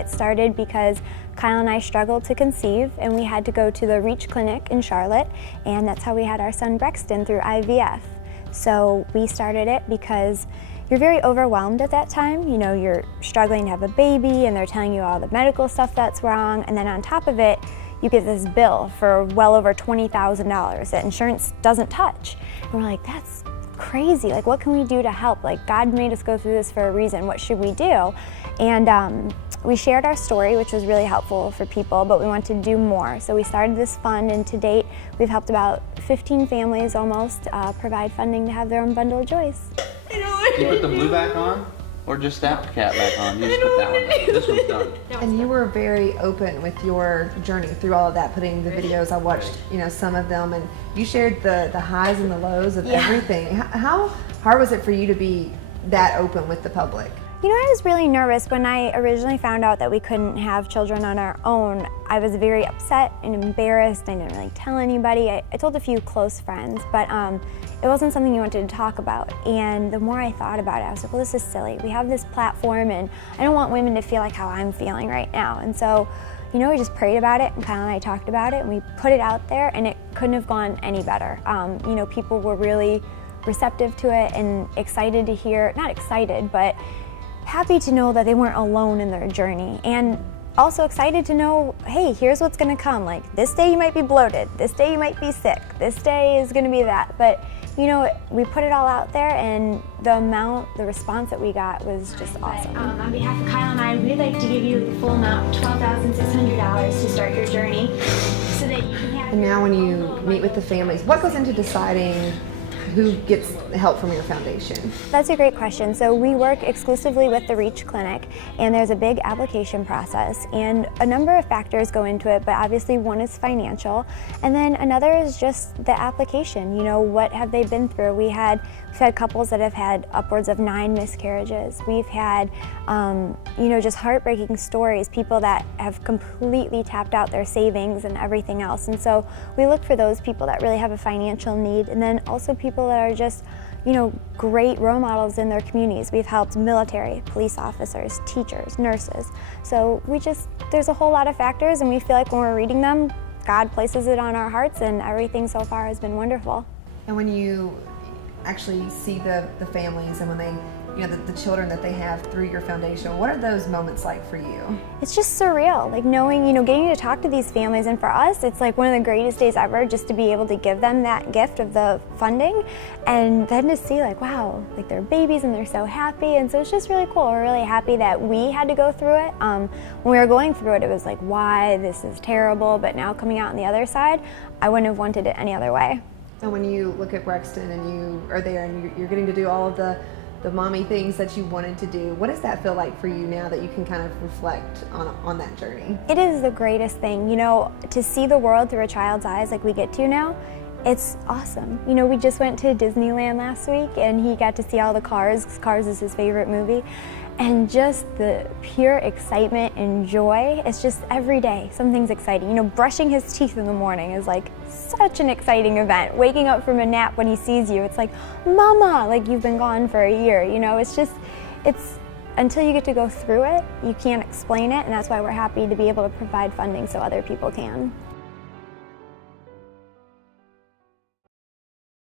It started because Kyle and I struggled to conceive, and we had to go to the Reach Clinic in Charlotte, and that's how we had our son Brexton, through IVF. So we started it because you're very overwhelmed at that time. You know, you're struggling to have a baby, and they're telling you all the medical stuff that's wrong, and then on top of it, you get this bill for well over $20,000 that insurance doesn't touch. And we're like, that's crazy. Like, what can we do to help? Like, God made us go through this for a reason. What should we do? And we shared our story, which was really helpful for people, but we wanted to do more. So we started this fund, and to date, we've helped about 15 families almost provide funding to have their own bundle of joys. You put the blue back on? Or just that cat back on? You just put that one back. This one's done. And you were very open with your journey through all of that, putting the videos. I watched, some of them, and you shared the highs and the lows of everything. How hard was it for you to be that open with the public? You know, I was really nervous when I originally found out that we couldn't have children on our own. I was very upset and embarrassed. I didn't really tell anybody. I told a few close friends, but it wasn't something you wanted to talk about. And the more I thought about it, I was like, well, this is silly. We have this platform, and I don't want women to feel like how I'm feeling right now. And so, we just prayed about it, and Kyle and I talked about it, and we put it out there, and it couldn't have gone any better. People were really receptive to it and excited to hear, not excited, but happy to know that they weren't alone in their journey, and also excited to know, hey, here's what's gonna come. Like, this day you might be bloated, this day you might be sick, this day is gonna be that. But we put it all out there, and the response that we got was just awesome. On behalf of Kyle and I, we'd like to give you the full amount, $12,600, to start your journey, so that you can have. And now when you meet with the families, what goes into deciding who gets help from your foundation? That's a great question. So we work exclusively with the Reach Clinic, and there's a big application process, and a number of factors go into it, but obviously one is financial, and then another is just the application. What have they been through? We've had couples that have had upwards of 9 miscarriages. We've had just heartbreaking stories, people that have completely tapped out their savings and everything else. And so we look for those people that really have a financial need, and then also people that are just great role models in their communities. We've helped military, police officers, teachers, nurses. So there's a whole lot of factors, and we feel like when we're reading them, God places it on our hearts, and everything so far has been wonderful. And when you actually see the families, and when they, the children that they have through your foundation, what are those moments like for you? It's just surreal, like knowing, getting to talk to these families, and for us, it's like one of the greatest days ever, just to be able to give them that gift of the funding, and then to see like, wow, like they're babies and they're so happy, and so it's just really cool. We're really happy that we had to go through it. When we were going through it, it was like, why, this is terrible, but now coming out on the other side, I wouldn't have wanted it any other way. And when you look at Brexton and you are there and you're getting to do all of the mommy things that you wanted to do, what does that feel like for you now that you can kind of reflect on that journey? It is the greatest thing, to see the world through a child's eyes like we get to now. It's awesome. We just went to Disneyland last week, and he got to see all the Cars. Cars is his favorite movie. And just the pure excitement and joy, it's just every day something's exciting. Brushing his teeth in the morning is like such an exciting event. Waking up from a nap when he sees you, it's like, Mama, like you've been gone for a year. It's until you get to go through it, you can't explain it, and that's why we're happy to be able to provide funding so other people can.